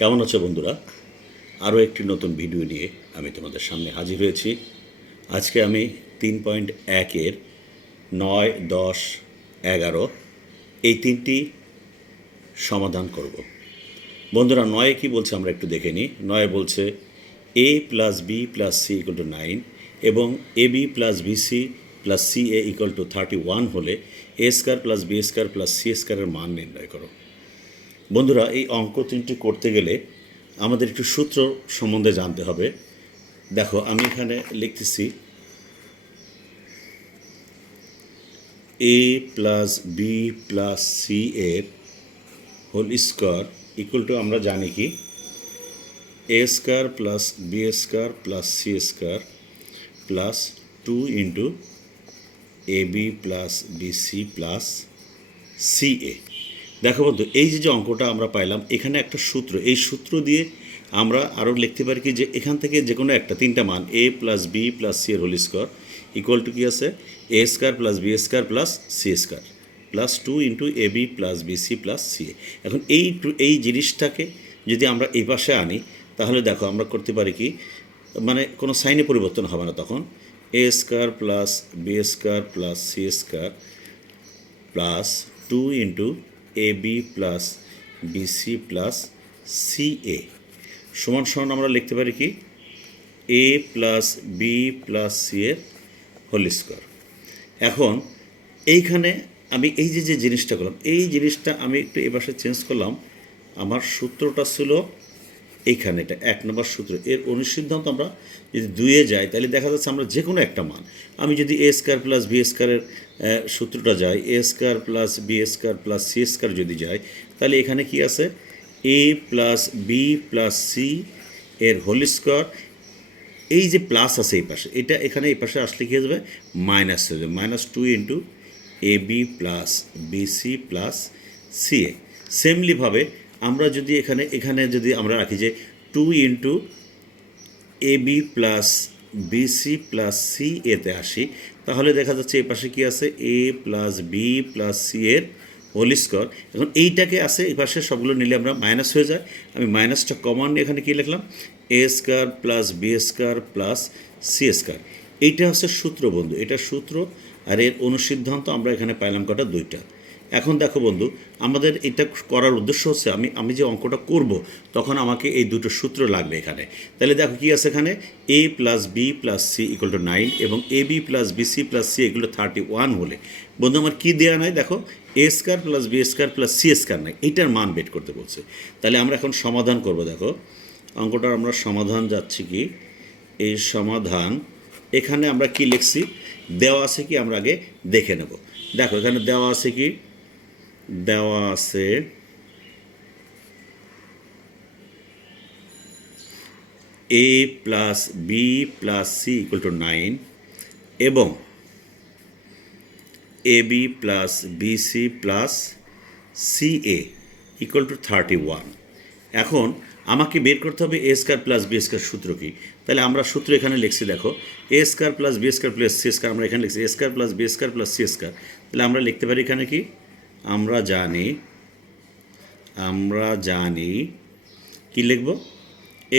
কেমন আছো বন্ধুরা? আরও একটি নতুন ভিডিও নিয়ে আমি তোমাদের সামনে হাজির হয়েছি। আজকে আমি 3.1-এর 9, 10, 11 এই তিনটি সমাধান করব। বন্ধুরা, 9 কি বলছে আমরা একটু দেখে নিই। 9 বলছে a plus B plus C equal to 9 এবং A B plus BC plus C A equal to 31 হলে A square plus B square plus C স্কোয়ারের মান নির্ণয় করো। বন্ধুরা, এই অঙ্ক তিনটি করতে গেলে আমাদের একটু সূত্র সম্বন্ধে জানতে হবে। দেখো, আমি এখানে লিখতেছি A plus B plus C এর হোল স্কোয়ার ইকুয়াল টু, আমরা জানি কি, এ square plus B square plus C square plus 2 into A B plus BC plus C A. দেখো বন্ধু, এই যে অঙ্কটা আমরা পাইলাম, এখানে একটা সূত্র, এই সূত্র দিয়ে আমরা আরও লিখতে পারি কি, যে এখান থেকে যে কোনো একটা তিনটা মান A plus B plus C এর হোল স্কোয়ার ইকুয়াল টু কি আছে, A square plus B square plus C square plus 2 into A B plus BC plus C A. এখন এই জিনিসটাকে যদি আমরা এই পাশে আনি, তাহলে দেখো আমরা করতে পারি কি, মানে কোনো সাইনে পরিবর্তন হবে না তখন। A square plus B square plus C square plus 2 into A B plus BC plus C A সমান সমান আমরা লিখতে পারি কি, A plus B plus C এর হোল স্কোয়ার। এখন এইখানে আমি এই যে জিনিসটা করলাম, এই জিনিসটা আমি একটু এ পাশে চেঞ্জ করলাম। আমার সূত্রটা ছিল এইখানে, এটা 1 নম্বর সূত্র। এর অনুসিদ্ধান্ত আমরা যদি 2-এ যাই, তাহলে দেখা যাচ্ছে আমরা যে কোনো একটা মান, আমি যদি এ স্কোয়ার প্লাস বি স্কোয়ারের সূত্রটা যাই, A square plus B square plus C square যদি যাই, তাহলে এখানে কি আছে, A plus B plus C এর হোল স্কোয়ার। এই যে প্লাস আছে এই পাশে, এটা এখানে এই পাশে আসলে কী হয়ে যাবে, মাইনাস হয়ে যাবে, -2 into A B plus BC plus C A. সেমলিভাবে আমরা যদি এখানে যদি আমরা রাখি যে 2 into A B plus BC plus C এতে আসি, তাহলে দেখা যাচ্ছে এই পাশে কী আছে, A plus B plus C এর হোল স্কোয়ার। এখন এইটাকে আছে এই পাশে সবগুলো নিলে আমরা মাইনাস হয়ে যায়, আমি মাইনাসটা কমন নিয়ে এখানে কী লিখলাম, A square plus B square plus C square. এইটা হচ্ছে সূত্র বন্ধু, এটা সূত্র। আর এর অনুসিদ্ধান্ত আমরা এখানে পাইলাম কটা, 2টা। এখন দেখো বন্ধু, আমাদের এটা করার উদ্দেশ্য হচ্ছে, আমি যে অঙ্কটা করব তখন আমাকে এই দুটো সূত্র লাগবে এখানে। তাহলে দেখো কী আছে এখানে, A plus B plus C equal to 9 এবং A B plus BC plus C এগুলো 31 হলে, বন্ধু আমার কী দেওয়া নাই, দেখো A square plus B square plus C square নাই, এইটার মান বের করতে বলছে। তাহলে আমরা এখন সমাধান করব। দেখো অঙ্কটার আমরা সমাধান যাচ্ছি কি, এই সমাধান এখানে আমরা কি লিখছি, দেওয়া আছে কি আমরা আগে দেখে নেব। দেখো এখানে দেওয়া আছে কি, দেওয়া আছে A plus B plus C equal to 9 এবং A B plus BC plus C A equal to 31। এখন আমাকে বের করতে হবে A square plus B square সূত্র কি। তাহলে আমরা সূত্র এখানে লিখছি, দেখো A square plus B square plus C square, আমরা এখানে লিখছি A square plus B square plus C square. তাহলে আমরা লিখতে পারি এখানে কি, আমরা জানি কি লিখব,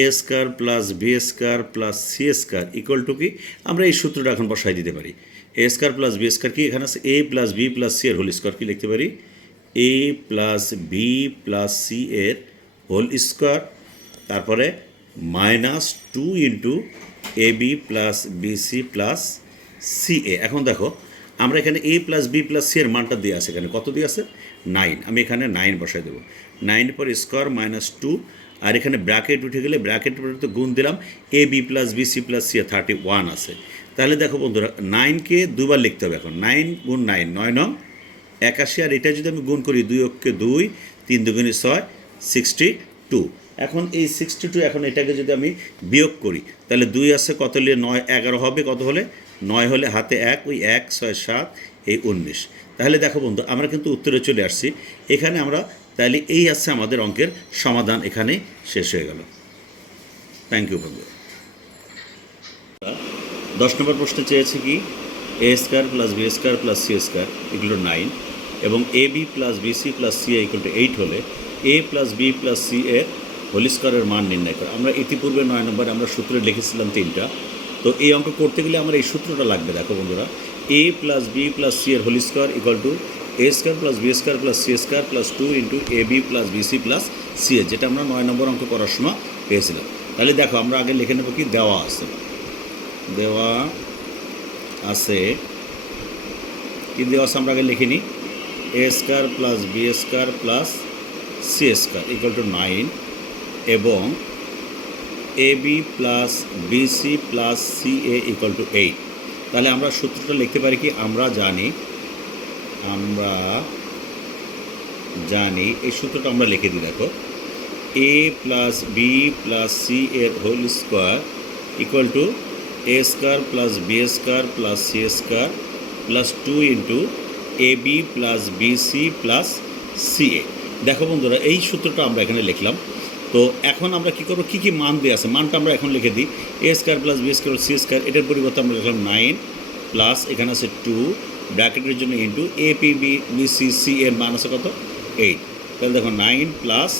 A square plus B square plus C square equal to কি, আমরা এই সূত্রটা এখন বসাই দিতে পারি। A square plus B square কি, এখানে আছে A plus B plus C এর হোল স্কোয়ার, কি লিখতে পারি, A plus B plus C এর হোল স্কোয়ার, তারপরে -2 into A B plus BC plus C A. এখন দেখো আমরা এখানে A plus B plus C এর মানটা দিয়ে আছে, এখানে কত দিয়ে আছে, 9। আমি এখানে 9 বসাই দেবো, 9 পর স্কোয়ার -2, আর এখানে ব্র্যাকেট উঠে গেলে ব্র্যাকেটের পরে তো গুণ দিলাম, A B plus BC plus C 31 আছে। তাহলে দেখো বন্ধুরা, 9কে দুবার লিখতে হবে। এখন 9 গুণ 9, 9 নং 81, আর এটা যদি আমি গুণ করি 2 অক্ষে 2, 3 দুগুণে 6, 62। এখন এই 62, এখন এটাকে যদি আমি বিয়োগ করি, তাহলে 2 আছে কত হলে 9, 11 হবে, কত হলে 9 হলে হাতে 1, ওই 1, 6, 7, এই 19। তাহলে দেখো বন্ধু, আমরা কিন্তু উত্তরে চলে আসছি এখানে আমরা। তাহলে এই আছে আমাদের অঙ্কের সমাধান, এখানে শেষ হয়ে গেল। থ্যাংক ইউ বন্ধু। 10 নম্বর প্রশ্নে চেয়েছে কি, এ square plus B square plus C square এগুলো 9 এবং A B plus BC plus C equal to 8 হলে A plus B plus C এর হোল স্কোয়ারের মান নির্ণয় করা। আমরা ইতিপূর্বে 9 নম্বরে আমরা সূত্র লিখেছিলাম 3টা। তো এই অঙ্ক করতে গেলে আমার এই সূত্রটা লাগবে। দেখো বন্ধুরা, a plus B plus C এর whole square equal to A square plus B square plus C square plus 2 into A B plus BC plus C A, যেটা আমরা 9 নম্বর অঙ্ক করার সময় পেয়েছিলাম। তাহলে দেখো আমরা আগে লিখে নেব কি, দেওয়া আছে কি দেওয়া আছে আমরা আগে লিখে নিই, A square plus B square plus C square equal to 9 এবং A B plus BC plus C A equal to 8। তাহলে আমরা সূত্রটা লিখতে পারি কি, আমরা জানি এই সূত্রটা আমরা লিখে দিই। দেখো, A plus B plus C এর whole square equal to A square plus B square plus C square plus 2 into A B plus BC plus C A. দেখো বন্ধুরা, এই সূত্রটা আমরা এখানে লিখলাম। তো এখন আমরা কী করবো, কী কী মান দিয়ে আছে মানটা আমরা এখন লিখে দিই। A square plus B square C square, এটার পরিবর্তে আমরা লিখলাম 9 প্লাস এখানে আছে 2 ব্র্যাকেটের জন্য into A P B BC C এর মান আছে কত, 8। তাহলে দেখো 9 প্লাস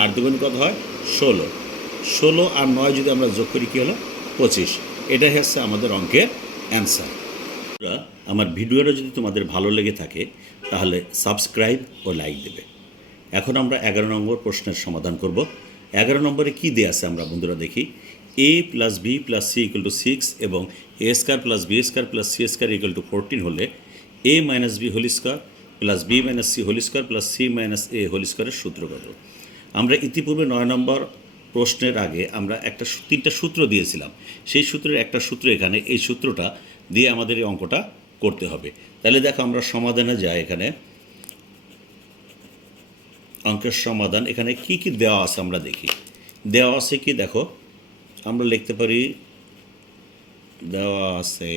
আর দুগুণ কত হয় 16 আর 9 যদি আমরা যোগ করি কী হলো 25। এটাই হচ্ছে আমাদের অঙ্কের অ্যান্সার। আমার ভিডিওটা যদি তোমাদের ভালো লেগে থাকে তাহলে সাবস্ক্রাইব ও লাইক দেবে। এখন আমরা 11 নম্বর প্রশ্নের সমাধান করব। 11 নম্বরে কী দেওয়া আছে আমরা বন্ধুরা দেখি, A plus B plus C equal to 6 এবং A square plus B square plus C square equal to 14 হলে A minus B whole square plus B minus C whole square plus C minus A whole স্কোয়ারের সূত্র কত। আমরা ইতিপূর্বে 9 নম্বর প্রশ্নের আগে আমরা 3টা সূত্র দিয়েছিলাম। সেই সূত্রের একটা সূত্র এখানে, এই সূত্রটা দিয়ে আমাদের এই অঙ্কটা করতে হবে। তাহলে দেখো আমরা সমাধানে যাই। এখানে অঙ্কের সমাধান, এখানে কি কি দেওয়া আছে আমরা দেখি। দেওয়া আছে কি, দেখো আমরা লিখতে পারি, দেওয়া আছে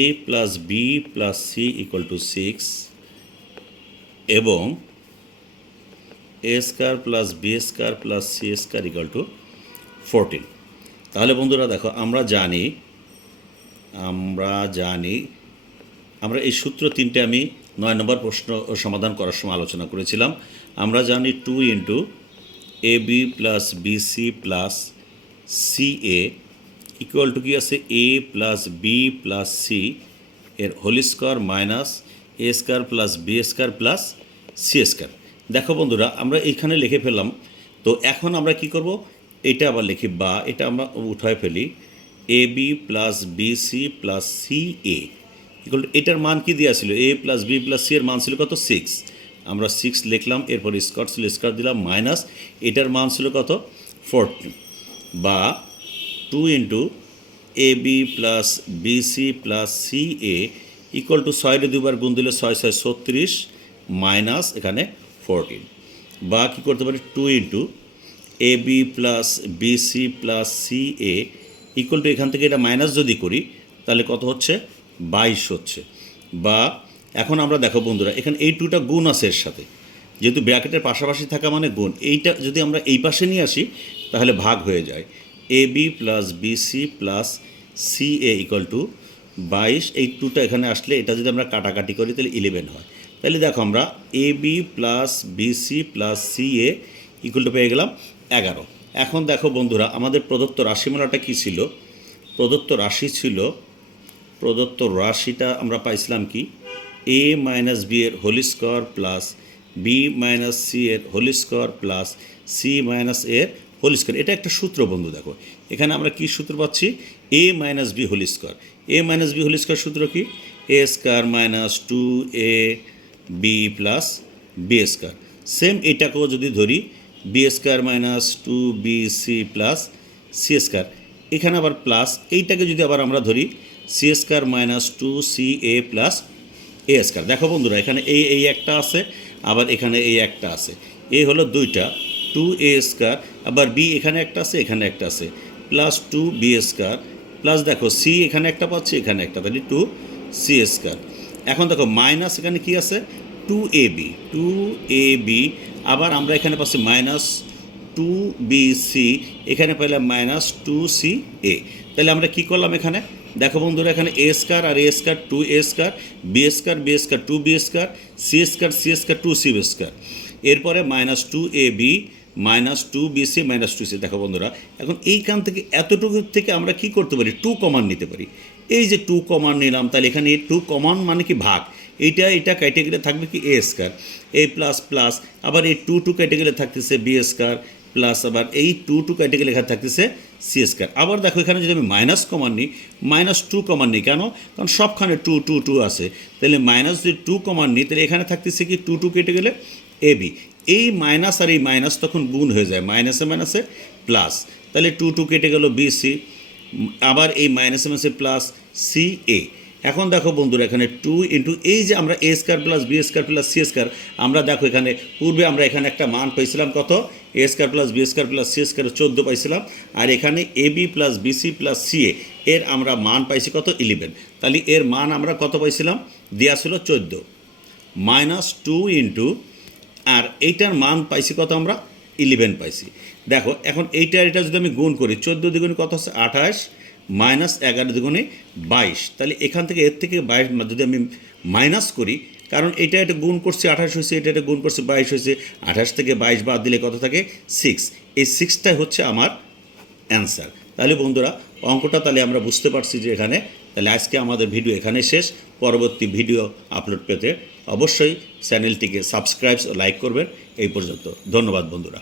A plus B plus C equal to 6 এবং A square plus B square plus C square equal to 14। তাহলে বন্ধুরা দেখো, আমরা জানি আমরা এই সূত্র 3টে আমি 9 নম্বর প্রশ্ন সমাধান করার সময় আলোচনা করেছিলাম। আমরা জানি 2 into A B plus BC plus C A equal to কি আছে, A plus B plus C এর whole square minus A square plus B square plus C square. দেখো বন্ধুরা, আমরা এইখানে লিখে ফেললাম। তো এখন আমরা কি করব, এটা আবার লিখি বা এটা আমরা উঠায় ফেলি, A B plus BC plus C A equal to, এটার মান কি দেওয়া ছিল, A plus B plus C এর মান ছিল কত 6। আমরা 6 লিখলাম, এরপর স্কোয়ার ছিল স্কোয়ার দিলাম মাইনাস এটার মান ছিল কত 14 বা 2 into A B plus BC plus C A equal to 6 দুবার গুণ দিলে 6 6 36 মাইনাস এখানে 14 বা কী করতে পারি, 2 into A B plus BC plus C A equal to, এখান থেকে এটা মাইনাস যদি করি তাহলে কত হচ্ছে 22 হচ্ছে। বা এখন আমরা দেখো বন্ধুরা, এখানে এই 2টা গুণ আছে এর সাথে, যেহেতু ব্র্যাকেটের পাশাপাশি থাকা মানে গুণ, এইটা যদি আমরা এই পাশে নিয়ে আসি তাহলে ভাগ হয়ে যায়। A B plus BC plus C A equal to 22, এই 2টা এখানে আসলে এটা যদি আমরা কাটাকাটি করি তাহলে 11 হয়। তাহলে দেখো আমরা A B plus BC plus C A equal to পেয়ে গেলাম 11। এখন দেখো বন্ধুরা, আমাদের প্রদত্ত রাশিমালাটা কী ছিল, প্রদত্ত রাশিটা আমরা পাইছিলাম কি, এ মাইনাস বি এর whole square plus B minus c এর whole square plus C minus এর হোল স্কোয়ার। এটা একটা সূত্র বন্ধু। দেখো এখানে আমরা কি সূত্র পাচ্ছি, a minus B whole square. A minus B whole square সূত্র কি, এ square minus 2a b plus B square. Same এটাকেও যদি ধরি, b square minus 2bc plus C square, এখানে আবার প্লাস এইটাকে যদি আবার আমরা ধরি, c square minus 2ca plus a square. দেখো বন্ধুরা, এখানে এই একটা আছে, আবার এখানে এই একটা আছে। এ হলো 2টা 2a স্কোয়ার, আবার বি এখানে একটা আছে, এখানে একটা আছে, প্লাস 2b স্কোয়ার প্লাস দেখো সি এখানে একটা পাচ্ছি, এখানে একটা, তাহলে 2c স্কোয়ার। এখন দেখো মাইনাস এখানে কি আছে, 2ab, আবার আমরা এখানে পাচ্ছি মাইনাস 2bc, এখানে পেলাম মাইনাস 2ca। তাহলে আমরা কি করলাম এখানে, দেখো বন্ধুরা, এখানে এ স্কোয়ার আর a square 2a square, b square 2b square, C square 2c square. এরপরে -2ab -2bc -2c। দেখো বন্ধুরা, এখন এইখান থেকে এতটুকু থেকে আমরা কি করতে পারি, 2 কমন নিতে পারি। এই যে 2 কমন নিলাম, তাহলে এখানে 2 কমন মানে কি ভাগ, এটা কেটে গেলে থাকবে কি a square, a plus plus, আবার এই 2 কেটে গেলে থাকতেছে b স্কয়ার প্লাস, আবার এই 2 কেটে গেলে এখানে থাকতেছে c স্কয়ার। আবার দেখো এখানে যদি আমি মাইনাস কমন নিই, -2 কমন নিই কেন, কারণ সবখানে 2 আছে, তাহলে মাইনাস যদি 2 কমন নিই তাহলে এখানে থাকতেছে কি 2 কেটে গেলে ab। এই মাইনাস আর এই মাইনাস তখন গুণ হয়ে যায়, মাইনাসে মাইনাসে প্লাস, তাহলে 2 কেটে গেল bc, আবার এই মাইনাসে মাইনাসে প্লাস ca। এখন দেখো বন্ধুরা, এখানে 2 ইন্টু এই যে আমরা a square plus b square plus c square, আমরা দেখো এখানে পূর্বে আমরা এখানে একটা মান পাইছিলাম কত, a square plus b square plus c square 14 পাইছিলাম, আর এখানে ab plus bc plus ca এর আমরা মান পাইছি কত, 11। তাহলে এর মান আমরা কত পাইছিলাম, দেওয়া ছিল 14, -2 ইন্টু, আর এইটার মান পাইছি কত আমরা, 11 পাইছি। দেখো এখন এটা যদি আমি গুণ করি, 14 দ্বিগুণে কত হচ্ছে 28, -11 দ্বিগুণে 22, তাহলে এখান থেকে এর থেকে 22 যদি আমি মাইনাস করি, কারণ এটা গুণ করছি 28 হয়েছে, এটা গুণ করছি 22 হয়েছে, 28 থেকে 22 বাদ দিলে কত থাকে 6, এই 6টাই হচ্ছে আমার অ্যান্সার। তাহলে বন্ধুরা অঙ্কটা তাহলে আমরা বুঝতে পারছি যে এখানে, তাহলে আজকে আমাদের ভিডিও এখানে শেষ। পরবর্তী ভিডিও আপলোড পেতে অবশ্যই চ্যানেলটিকে সাবস্ক্রাইব ও লাইক করবেন। এই পর্যন্ত, ধন্যবাদ বন্ধুরা।